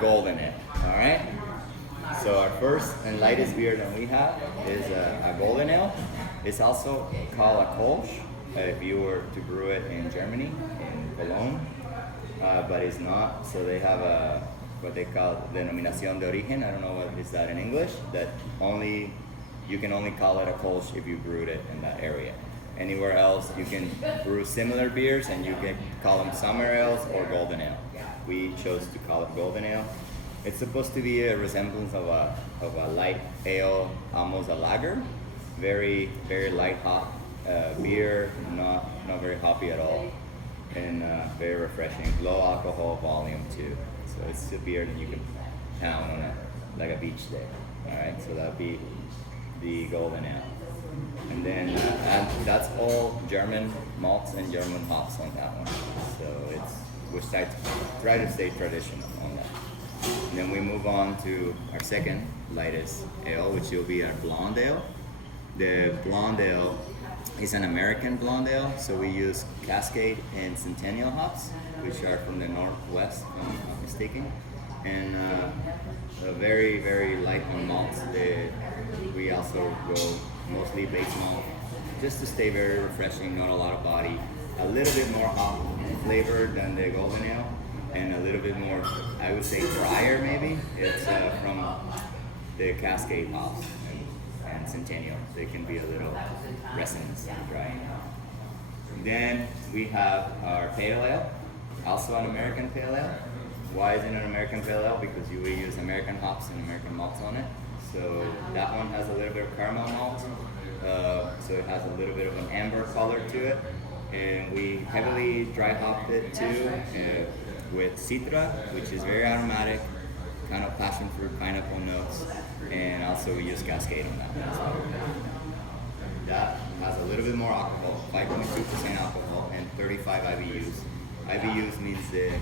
golden ale. All right. So our first and lightest beer that we have is a golden ale. It's also called a Kolsch if you were to brew it in Germany, in Cologne, but it's not. So they have a what they call denominación de origen. I don't know what is that in English. That only you can only call it a Kolsch if you brewed it in that area. Anywhere else, you can brew similar beers and you can call them summer ales or golden ale. We chose to call it golden ale. It's supposed to be a resemblance of a light ale, almost a lager. Very light hop beer, not very hoppy at all, and very refreshing. Low alcohol volume too. So it's a beer that you can pound on like a beach day. All right, so that'd be the golden ale. And then and that's all German malts and German hops on that one. So we try to stay traditional on that. And then we move on to our second lightest ale, which will be our blonde ale. The blonde ale is an American blonde ale, so we use Cascade and Centennial hops, which are from the Northwest, if I'm not mistaken. And very light on malts. We also go mostly base malt, just to stay very refreshing, not a lot of body. A little bit more hop flavored than the golden ale, and a little bit more, I would say, drier maybe. It's from the Cascade hops and Centennial. They can be a little resinous and dry. Then we have our pale ale, also an American pale ale. Why is it an American pale ale? Because we use American hops and American malts on it. So that one has a little bit of caramel malt, so it has a little bit of an amber color to it. And we heavily dry hopped it too with citra, which is very aromatic, kind of passion fruit, pineapple notes, and also we use Cascade on that one as well. That has a little bit more alcohol, 5.2% alcohol, and 35 IBUs. IBUs means the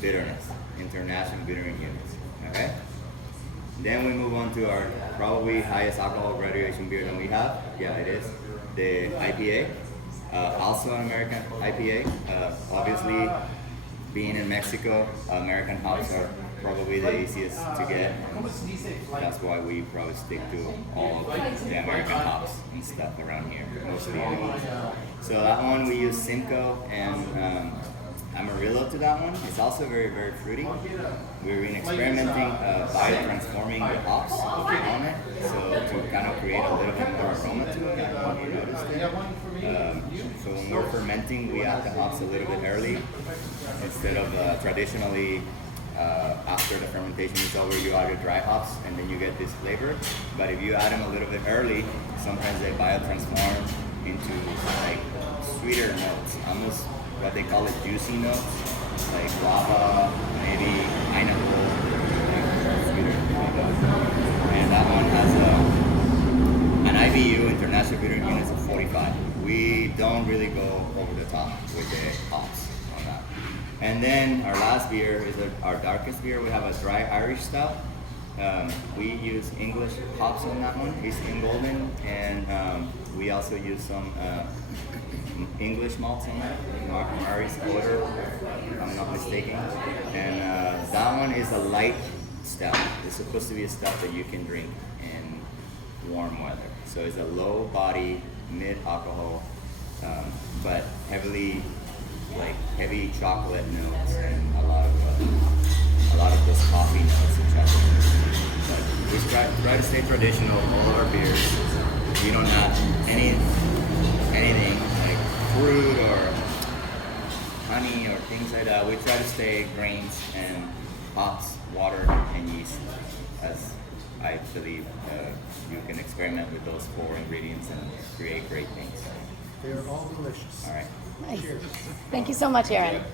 bitterness, International Bittering Units. Okay? Then we move on to our probably highest alcohol graduation beer that we have. Yeah, it is the IPA. Also an American IPA. Obviously, being in Mexico, American hops are probably the easiest to get. That's why we probably stick to all of the American hops and stuff around here, mostly anyways. So that one we use Simcoe and Amarillo to that one. It's also very fruity. We've been experimenting by transforming the hops on it, so to kind of create a little bit more aroma to it. I don't know if you noticed it. So when we're fermenting, we add the hops a little bit early instead of traditionally after the fermentation is over, you add your dry hops and then you get this flavor. But if you add them a little bit early, sometimes they biotransform into like sweeter notes, almost what they call it juicy notes, like guava, maybe pineapple, like sweeter. And that one has an IBU, International Bittering Units, of 45. We don't really go over the top with the hops on that. And then our last beer is our darkest beer. We have a dry Irish stout. We use English hops on that one, Eastern Golden, and we also use some English malts on that, Irish Porter, if I'm not mistaken. And that one is a light stout. It's supposed to be a stout that you can drink in warm weather. So it's a low body, mid alcohol, but heavy chocolate notes and a lot of those coffee notes and chocolate. But we try to stay traditional. All of our beers, we don't add anything like fruit or honey or things like that. We try to stay grains and hops, water, and yeast, as I believe you can experiment with those 4 ingredients and create great things. They are all delicious. All right. Nice. Thank you so much, Aaron. Yeah.